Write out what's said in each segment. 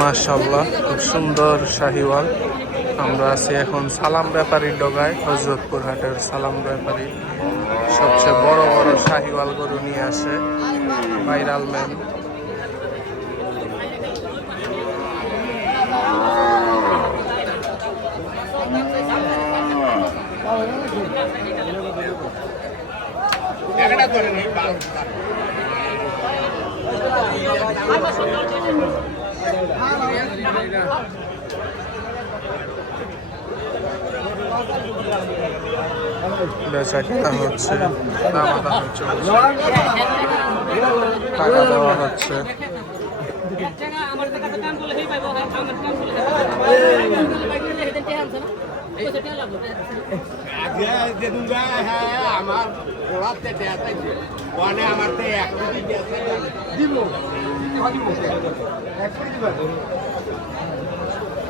মাশাআল্লাহ, খুব সুন্দর শাহিওয়াল। আমরা আছি এখন সালাম ব্যাপারীর ডগায়, হযরতপুর হাটের সালাম ব্যাপারী সবচেয়ে বড় বড় শাহিওয়াল গরু নিয়ে আসে। Viral man. বেচা কেনা হচ্ছে, দামাদামি চলছে, টাকা দেওয়া হচ্ছে।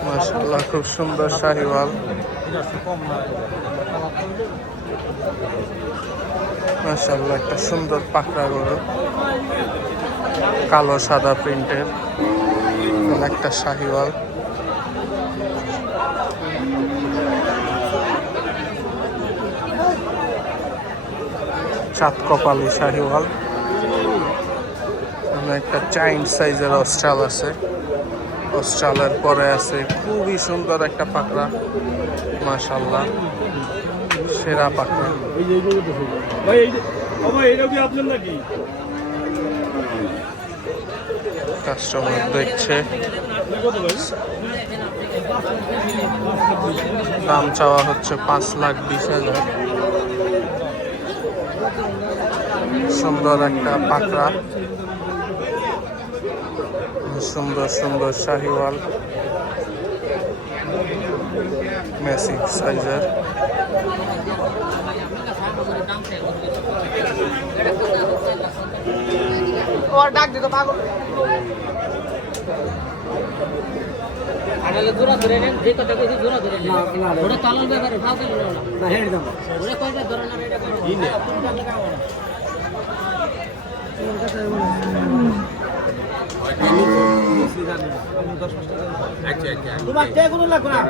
মাশাআল্লাহ, খুব সুন্দর শাহিওয়াল। মাশাআল্লাহ, একটা সুন্দর পাকড়া গরু, কালো সাদা প্রিন্টের একটা শাহিওয়াল। চাঁদ কপালি শাহিওয়াল। একটা চাইন্ড সাইজের অস্ট্রাল আছে, অস্ট্রালের পরে আছে খুবই সুন্দর একটা পাকড়া। মাশাআল্লাহ, সেরা পাকড়া। কাস্টমার দেখছে, দাম চাওয়া হচ্ছে 5,20,000। সুন্দর একটা পাকড়া, সুন্দর সুন্দর শাহিওয়াল, ম্যাসিভ সাইজের। ডাক দিত পাগল আনালে জোড়া ধরে নেন, যে কথা কইছি জোড়া ধরে নেন। ওটা চালান ব্যাপারে ফাউল না না হেড দাও ওটা কইছে ধরে না এটা করো ইনে আচ্ছা আচ্ছা তোমার কে কোন লাগবে না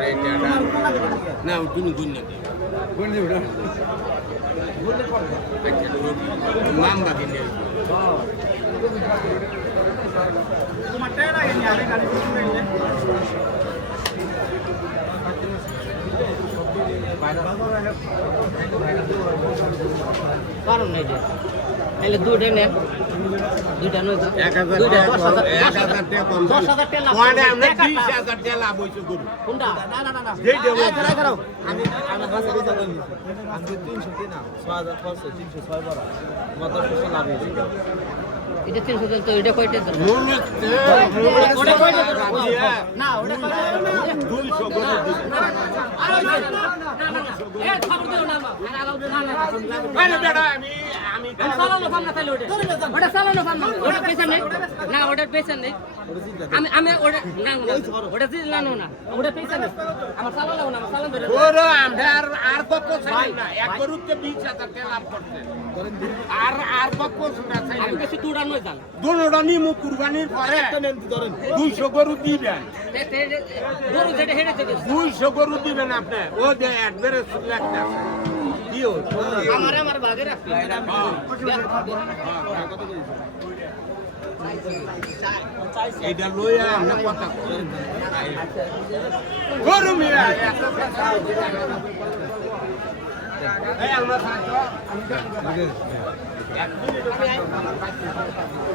না তুমি গুণ না গুণ দিও না বলতে পারবে আচ্ছা নাম বাকি নেই তোমার টাকা লাগে নি আরে গাড়ি কারণ নাই যে তাহলে দুইটা নেন, দুইটা নয় 10,000 টাকা কম 10,000 টাকা লাভ মানে আমরা 20,000 টাকা লাভ হইছে গরু কোনটা না না না দেই দেব আমি হাসা কথা বলি আমি 300 না 6,500 306 বড় মাত্র 600 লাভ হইছে এটা 300 তো এটা কয়টা ধর ওটা কয়টা ধর না ওটা কয়টা 200 গরু দিই না এ খবর দাও না আর আলাউ না না আরে বেটা আমি চালানো ফাম না তাইলে ওটা চালানো ফাম না ওটা পেছন নেই না ওটা পেছন নেই আমি ওটা না ওটা জিলানো না ওটা পেছন নেই আমার চালানো না আমার চালান ধরে ওরে আমরা আর কত চাই না একবার উঠতে 20,000 টাকা লাভ করতে আর কত না চাই আমি বেশি দুড়া নয় জান দুড়া নি মু কুরবানির পরে একটা নেন ধরেন 200 গরু দিবেন গরু যেটা হেডে থেকে 200 গরু দিবেন আপনি ও যে একবারে একটা দিও আমার ভাগে রাখবি এইটা লইয়া আমরা কথা গরু মিয়া এই আমরা থাকো আমি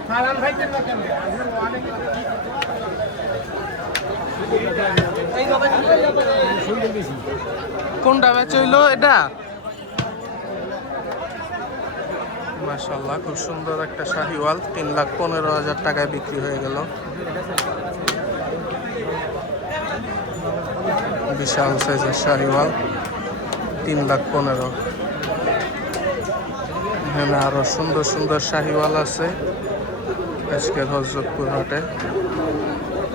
সালাম ভাইদের না কেন কোনটা বেচ হইলো এটা? মাশাআল্লাহ, খুব সুন্দর একটা শাহিওয়াল, 3,15,000 টাকায় বিক্রি হয়ে গেল। বিশাল সাইজের শাহিওয়াল, 3,15,000। এখানে আরো সুন্দর সুন্দর শাহিওয়াল আছে আজকের হযরতপুর হাটে।